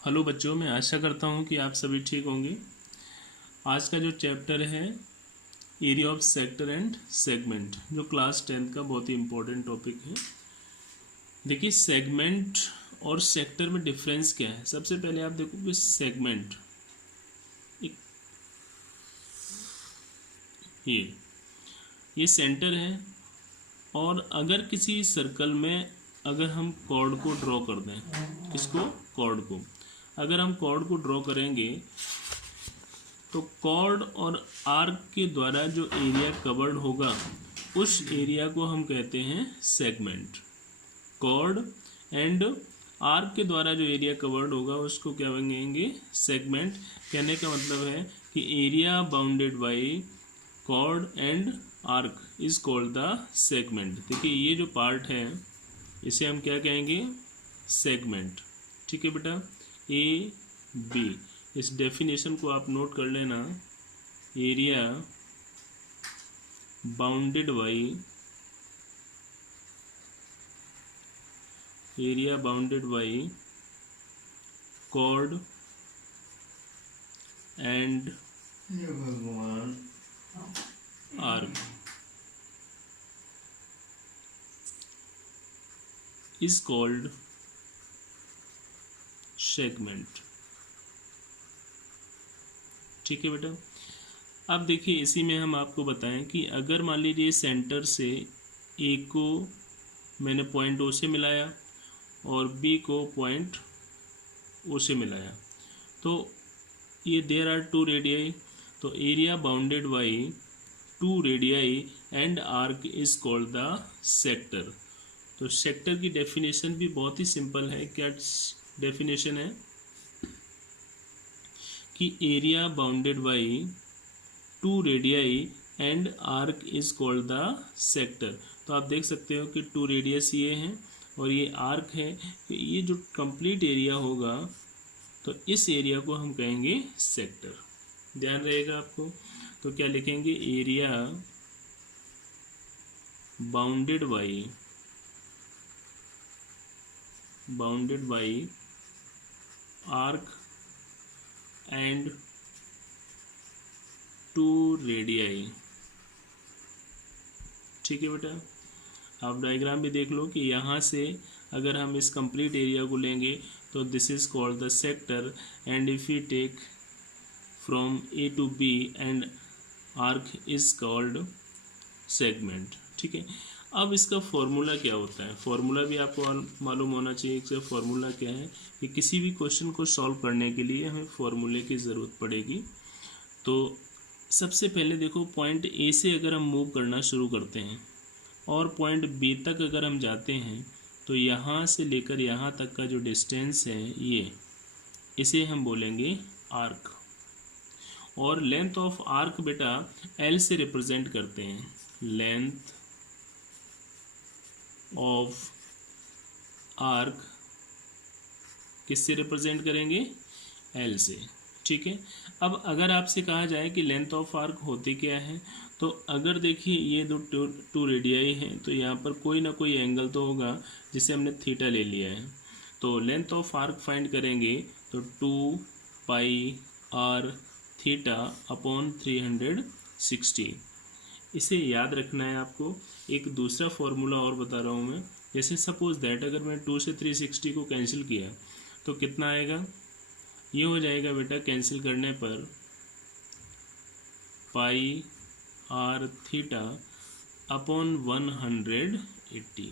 Hello बच्चों, मैं आशा करता हूँ कि आप सभी ठीक होंगे। आज का जो चैप्टर है area of sector and segment, जो क्लास 10th का बहुत ही इम्पोर्टेंट टॉपिक है। देखिए, सेगमेंट और सेक्टर में डिफरेंस क्या है। सबसे पहले आप देखो कि सेगमेंट एक ये सेंटर है, और अगर किसी सर्कल में अगर हम कॉर्ड को ड्रॉ कर दें, किसको, कॉर्ड को, अगर हम कॉर्ड को ड्रॉ करेंगे तो कॉर्ड और आर्क के द्वारा जो एरिया कवर्ड होगा उस एरिया को हम कहते हैं सेगमेंट। कॉर्ड एंड आर्क के द्वारा जो एरिया कवर्ड होगा उसको क्या कहेंगे, सेगमेंट। कहने का मतलब है कि area bounded by chord and arc is called the segment. देखिए, ये जो पार्ट है इसे हम क्या कहेंगे, सेगमेंट। ठीक है बेटा, ए बी, इस डेफिनेशन को आप नोट कर लेना। Area bounded by chord and arc is called segment. ठीक है बेटा। अब देखिए, इसी में हम आपको बताएं कि अगर मान लीजिए सेंटर से ए को मैंने पॉइंट ओ से मिलाया और बी को पॉइंट ओ से मिलाया, तो ये देयर आर टू रेडियाई, तो area bounded by two radii and arc is called the sector. तो सेक्टर की डेफिनेशन भी बहुत ही सिंपल है। क्या डेफिनेशन है कि area bounded by two radii and arc is called the sector. तो आप देख सकते हो कि टू रेडियस ये हैं और ये आर्क है। ये जो कंप्लीट एरिया होगा तो इस एरिया को हम कहेंगे सेक्टर। ध्यान रहेगा आपको। तो क्या लिखेंगे, area bounded by arc and two radii. ठीक है बेटा। आप डायग्राम भी देख लो कि यहाँ से अगर हम इस कंप्लीट एरिया को लेंगे तो this is called the sector, and if you take from A to B and arc is called segment. ठीक है। अब इसका फॉर्मूला क्या होता है, फॉर्मूला भी आपको मालूम होना चाहिए कि फॉर्मूला क्या है। कि किसी भी क्वेश्चन को सॉल्व करने के लिए हमें फॉर्मूले की ज़रूरत पड़ेगी। तो सबसे पहले देखो, पॉइंट ए से अगर हम मूव करना शुरू करते हैं और पॉइंट बी तक अगर हम जाते हैं तो यहाँ से लेकर यहाँ तक का जो डिस्टेंस है ये, इसे हम बोलेंगे आर्क। और लेंथ ऑफ आर्क बेटा एल से रिप्रेजेंट करते हैं। लेंथ ऑफ आर्क किससे रिप्रेजेंट करेंगे, एल से। ठीक है। अब अगर आपसे कहा जाए कि लेंथ ऑफ आर्क होती क्या है, तो अगर देखिए ये दो टू रेडियाई हैं तो यहाँ पर कोई ना कोई एंगल तो होगा जिसे हमने थीटा ले लिया है। तो लेंथ ऑफ आर्क फाइंड करेंगे तो 2 पाई आर थीटा अपॉन 360। इसे याद रखना है आपको। एक दूसरा फॉर्मूला और बता रहा हूँ मैं। जैसे सपोज दैट अगर मैं 2 से 360 को कैंसिल किया तो कितना आएगा, ये हो जाएगा बेटा कैंसिल करने पर पाई आर थीटा अपॉन 180।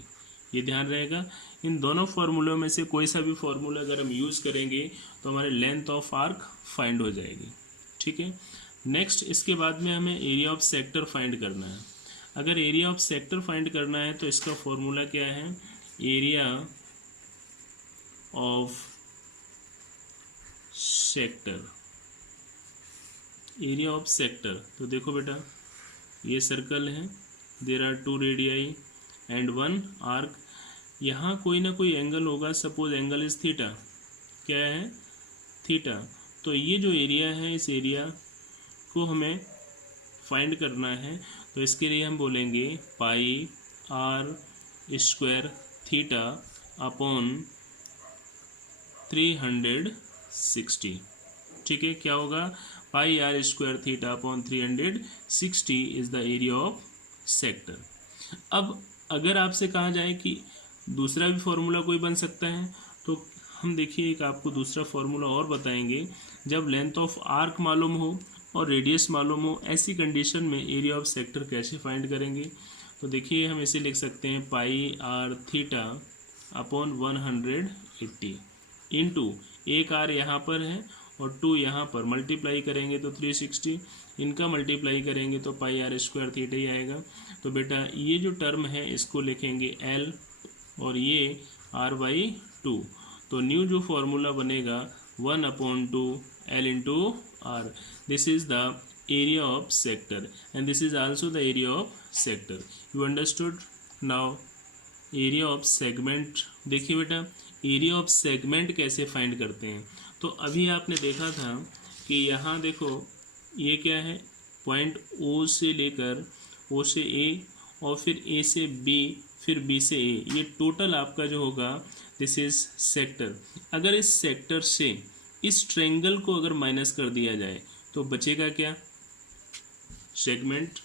ये ध्यान रहेगा। इन दोनों फार्मूलों में से कोई सा भी फार्मूला अगर हम यूज़ करेंगे तो हमारे लेंथ ऑफ आर्क फाइंड हो जाएगी। ठीक है। नेक्स्ट, इसके बाद में हमें एरिया ऑफ सेक्टर फाइंड करना है। अगर एरिया ऑफ सेक्टर फाइंड करना है तो इसका फॉर्मूला क्या है, area of sector. Area of sector, तो देखो बेटा ये सर्कल है, there are two radii and one arc. यहाँ कोई ना कोई एंगल होगा, सपोज एंगल इज थीटा। क्या है, थीटा। तो ये जो एरिया है इस एरिया को हमें फाइंड करना है। तो इसके लिए हम बोलेंगे pi r square theta upon 360। 360। ठीक है, क्या होगा, pi r square theta upon 360 is the area of sector. अब अगर आपसे कहा जाए कि दूसरा भी फॉर्मूला कोई बन सकता है, तो हम देखिए एक आपको दूसरा फॉर्मूला और बताएंगे। जब लेंथ ऑफ आर्क मालूम हो और रेडियस मालूम हो, ऐसी कंडीशन में एरिया ऑफ सेक्टर कैसे फाइंड करेंगे। तो देखिए हम इसे लिख सकते हैं pi are theta upon 180 into एक आर यहाँ पर है और 2 यहाँ पर, मल्टीप्लाई करेंगे तो 360, इनका मल्टीप्लाई करेंगे तो पाई आर स्क्वायर थीटा ही आएगा। तो बेटा ये जो टर्म है इसको लिखेंगे एल और ये आर बाई 2। तो न्यू जो फॉर्मूला बनेगा 1/2 L into R. This is the area of sector and this is also the area of sector. You understood? Now area of segment, देखिए बेटा area of segment कैसे find करते हैं। तो अभी आपने देखा था कि यहाँ देखो ये क्या है, पॉइंट O से लेकर O से A और फिर A से B फिर B से A, ये टोटल आपका जो होगा दिस इज सेक्टर। अगर इस सेक्टर से इस ट्रायंगल को अगर माइनस कर दिया जाए तो बचेगा क्या, सेगमेंट।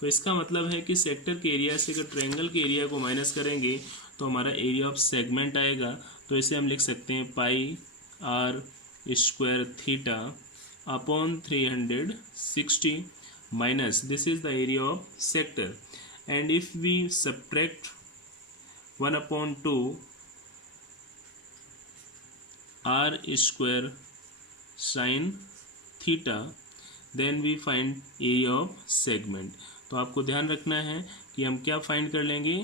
तो इसका मतलब है कि सेक्टर के एरिया से अगर ट्रायंगल के एरिया को माइनस करेंगे तो हमारा एरिया ऑफ सेगमेंट आएगा। तो इसे हम लिख सकते हैं pi r square theta upon 360 minus this is the area of sector and if we subtract 1/2 r square sine theta then we find area of segment. तो आपको ध्यान रखना है कि हम क्या फाइंड कर लेंगे,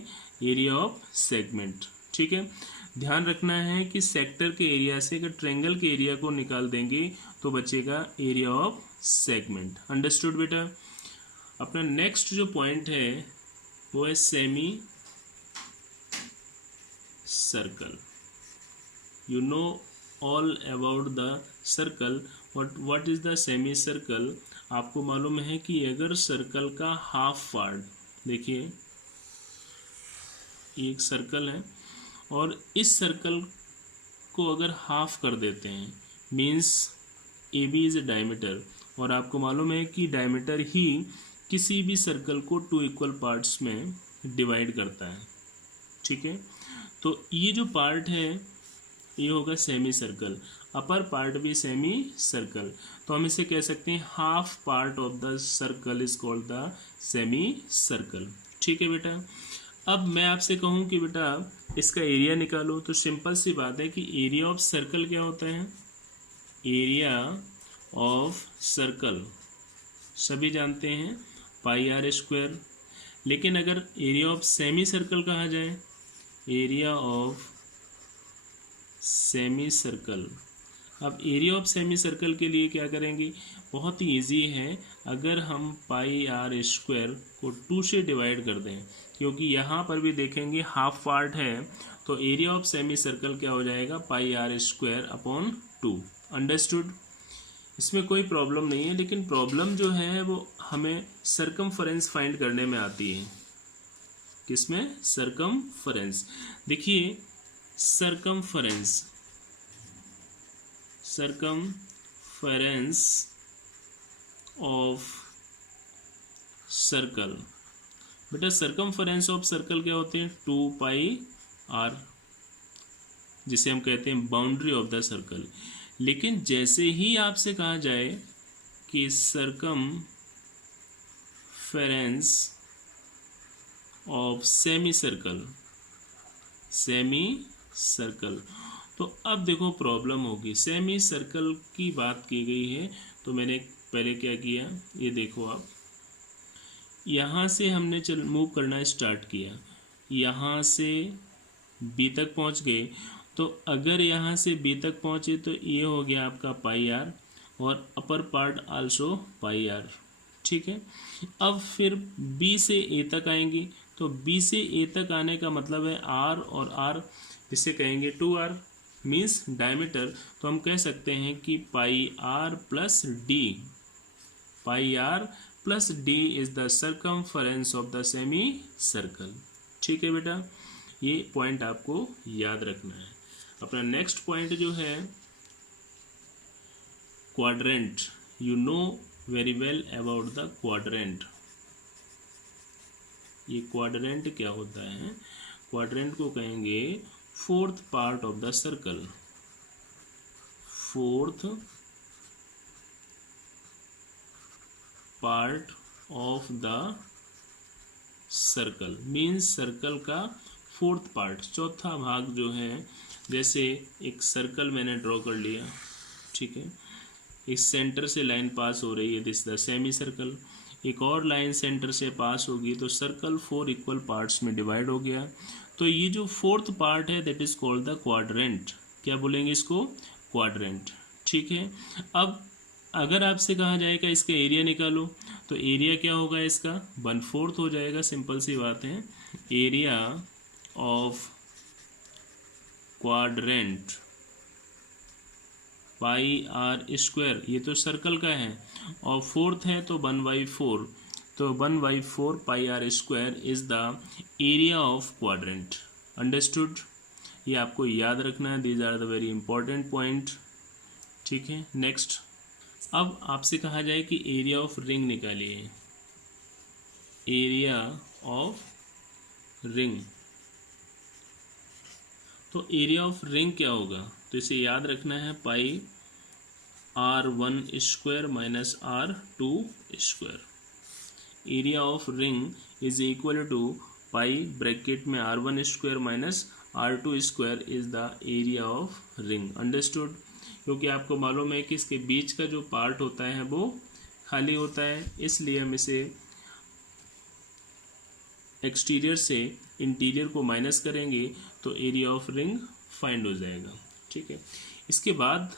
एरिया ऑफ सेगमेंट। ठीक है, ध्यान रखना है कि सेक्टर के एरिया से अगर ट्रायंगल के एरिया को निकाल देंगे तो बचेगा एरिया ऑफ सेगमेंट। अंडरस्टूड बेटा। अपना नेक्स्ट जो पॉइंट है वो है semi circle. You know all about the circle, what is the semi circle. आपको मालूम है कि अगर सर्कल का हाफ पार्ट, देखिए एक सर्कल है और इस सर्कल को अगर हाफ कर देते हैं means A B is a diameter, और आपको मालूम है कि डायमीटर ही किसी भी सर्कल को 2 इक्वल पार्ट्स में डिवाइड करता है। ठीक है, तो ये जो पार्ट है ये होगा सेमी सर्कल, अपर पार्ट भी सेमी सर्कल। तो हम इसे कह सकते हैं half part of the circle is called the semi circle. ठीक है बेटा। अब मैं आपसे कहूँ कि बेटा इसका एरिया निकालो, तो सिंपल सी बात है कि एरिया ऑफ सर्कल क्या होता है, एरिया ऑफ सर्कल सभी जानते हैं पाई आर स्क्वायर। लेकिन अगर एरिया ऑफ सेमी सर्कल कहा जाए, एरिया ऑफ सेमी सर्कल, अब एरिया ऑफ सेमी सर्कल के लिए क्या करेंगे, बहुत ही इजी है। अगर हम पाई आर स्क्वायर को 2 से डिवाइड कर दें, क्योंकि यहाँ पर भी देखेंगे हाफ पार्ट है, तो एरिया ऑफ सेमी सर्कल क्या हो जाएगा, पाई आर स्क्वायर अपॉन 2। अंडरस्टूड। इसमें कोई प्रॉब्लम नहीं है, लेकिन प्रॉब्लम जो है वो हमें सर्कमफरेंस फाइंड करने में आती है। किसमें, सर्कमफरेंस। देखिए सर्कमफरेंस ऑफ सर्कल, बेटा सर्कमफरेंस ऑफ सर्कल क्या होते हैं, 2 पाई आर, जिसे हम कहते हैं बाउंड्री ऑफ द सर्कल। लेकिन जैसे ही आपसे कहा जाए कि सर्कमफेरेंस ऑफ सेमी सर्कल, तो अब देखो प्रॉब्लम होगी। सेमी सर्कल की बात की गई है, तो मैंने पहले क्या किया, ये देखो आप, यहाँ से हमने मूव करना स्टार्ट किया, यहाँ से बी तक पहुँच गए। तो अगर यहाँ से बी तक पहुँचे तो ये हो गया आपका पाई आर और upper part also pi r. ठीक है, अब फिर बी से ए तक आएंगी, तो बी से ए तक आने का मतलब है आर और आर, जिसे कहेंगे 2r मीन्स डायमीटर। तो हम कह सकते हैं कि pi r plus d, pi r plus d is the circumference of the semi circle. ठीक है बेटा, ये पॉइंट आपको याद रखना है। अपना नेक्स्ट पॉइंट जो है quadrant, you know very well about the quadrant. ये क्वाड्रेंट क्या होता है? क्वाड्रेंट को कहेंगे fourth part of the circle. Fourth part of the circle means circle का फोर्थ पार्ट, चौथा भाग जो है। जैसे एक सर्कल मैंने ड्रॉ कर लिया, ठीक है, इस सेंटर से लाइन पास हो रही है, दिस द सेमी सर्कल। एक और लाइन सेंटर से पास होगी तो सर्कल 4 इक्वल पार्ट्स में डिवाइड हो गया। तो ये जो फोर्थ पार्ट है that is called the quadrant. क्या बोलेंगे इसको? क्वाड्रेंट, ठीक है। अब अगर आपसे कहा जाएगा इसका एरिया निकालो, तो एरिया क्या होगा इसका? 1/4 हो जाएगा, सिंपल सी बात है। Area of quadrant pi r square, ये तो सर्कल का है, और फोर्थ है तो 1/4, तो 1/4 pi r square is the area of quadrant. Understood? ये आपको याद रखना है, these are the very important point, ठीक है। नेक्स्ट, अब आपसे कहा जाए कि एरिया ऑफ रिंग निकालिए। एरिया ऑफ रिंग, तो एरिया ऑफ रिंग क्या होगा? तो इसे याद रखना है, pi R1 square minus R2 square. Area of ring is equal to pi bracket में R1 square minus R2 square is the area of ring. Understood? क्योंकि आपको मालूम है कि इसके बीच का जो पार्ट होता है वो खाली होता है, इसलिए हम इसे एक्सटीरियर से इंटीरियर को माइनस करेंगे तो एरिया ऑफ रिंग फाइंड हो जाएगा, ठीक है। इसके बाद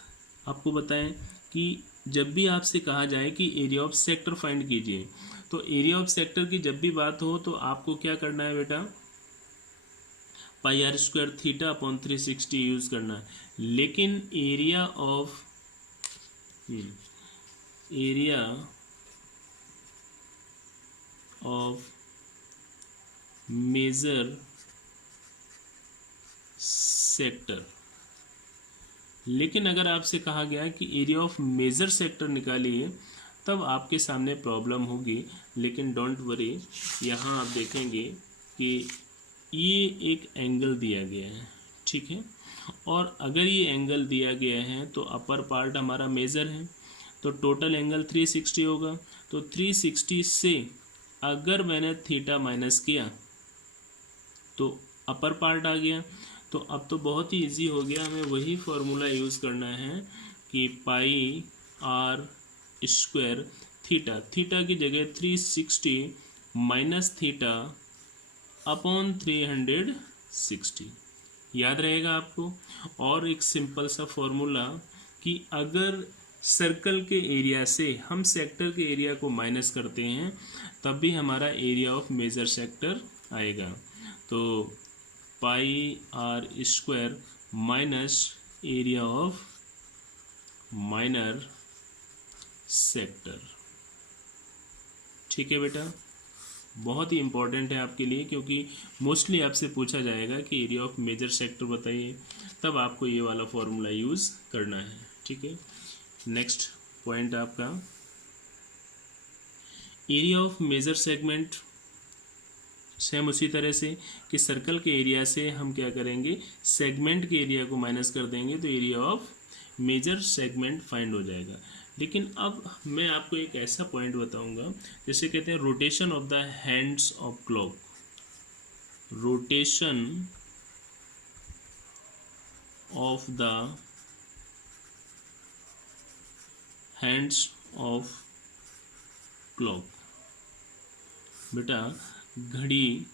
आपको बताएं कि जब भी आपसे कहा जाए कि एरिया ऑफ सेक्टर फाइंड कीजिए, तो एरिया ऑफ सेक्टर की जब भी बात हो तो आपको क्या करना है बेटा? Pi r square theta upon 360 use करना है। लेकिन एरिया ऑफ मेजर सेक्टर, लेकिन अगर आपसे कहा गया कि एरिया ऑफ मेजर सेक्टर निकालिए, तब आपके सामने प्रॉब्लम होगी। लेकिन डोंट वरी, यहाँ आप देखेंगे कि ये एक एंगल दिया गया है, ठीक है, और अगर ये एंगल दिया गया है तो अपर पार्ट हमारा मेजर है, तो टोटल एंगल 360 होगा। तो 360 से अगर मैंने थीटा माइनस किया तो अपर पार्ट आ गया। तो अब तो बहुत ही इजी हो गया, हमें वही फॉर्मूला यूज़ करना है कि pi r square theta, theta की जगह 360 माइनस थीटा अपॉन 360, याद रहेगा आपको। और एक सिंपल सा फॉर्मूला कि अगर सर्कल के एरिया से हम सेक्टर के एरिया को माइनस करते हैं तब भी हमारा एरिया ऑफ मेजर सेक्टर आएगा। तो pi r square minus area of minor sector, ठीक है बेटा। बहुत ही इंपॉर्टेंट है आपके लिए, क्योंकि मोस्टली आपसे पूछा जाएगा कि एरिया ऑफ मेजर सेक्टर बताइए, तब आपको ये वाला फॉर्मूला यूज़ करना है, ठीक है। नेक्स्ट पॉइंट आपका area of major segment, same उसी तरह से कि सर्कल के एरिया से हम क्या करेंगे, सेगमेंट के एरिया को माइनस कर देंगे तो area of major segment find हो जाएगा। लेकिन अब मैं आपको एक ऐसा पॉइंट बताऊंगा जिसे कहते हैं rotation of the hands of clock. Rotation of the hands of clock. बेटा घड़ी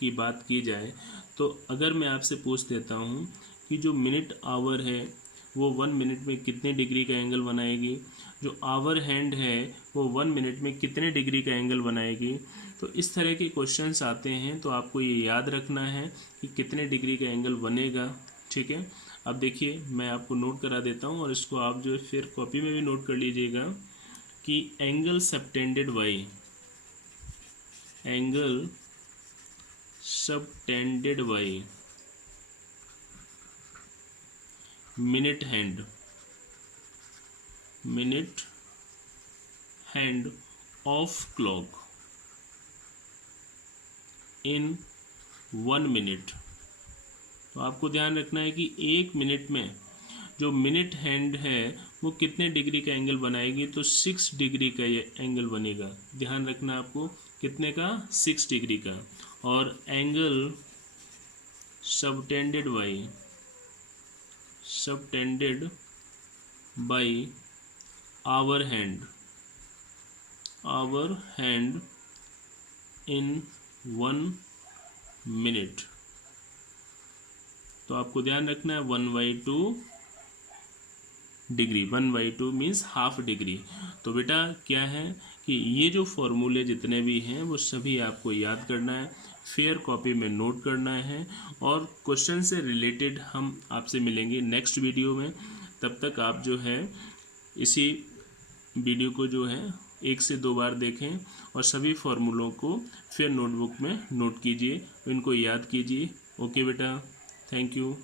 की बात की जाए तो अगर मैं आपसे पूछ देता हूँ कि जो मिनट आवर है वो 1 मिनट में कितने डिग्री का एंगल बनाएगी, जो आवर हैंड है वो 1 मिनट में कितने डिग्री का एंगल बनाएगी, तो इस तरह के क्वेश्चंस आते हैं। तो आपको ये याद रखना है कि कितने डिग्री का एंगल बनेगा, ठीक है। अब देखिए मैं आपको नोट करा देता हूँ और इसको आप जो है फिर कॉपी में भी नोट कर लीजिएगा कि angle subtended by, angle subtended by minute hand minute hand of clock in 1 minute. तो आपको ध्यान रखना है कि 1 मिनट में जो मिनट हैंड है वो कितने डिग्री का एंगल बनाएगी, तो 6 डिग्री का ये एंगल बनेगा। ध्यान रखना आपको कितने का, 6 डिग्री का। और angle subtended by our hand in 1 minute. तो आपको ध्यान रखना है 1/2 डिग्री, 1/2 मीन्स हाफ डिग्री। तो बेटा क्या है कि ये जो फॉर्मूले जितने भी हैं वो सभी आपको याद करना है, फेयर कॉपी में नोट करना है, और क्वेश्चन से रिलेटेड हम आपसे मिलेंगे नेक्स्ट वीडियो में। तब तक आप जो है इसी वीडियो को जो है 1 से 2 बार देखें और सभी फॉर्मूलों को फिर नोटबुक में नोट कीजिए, इनको याद कीजिए। ओके बेटा, थैंक यू।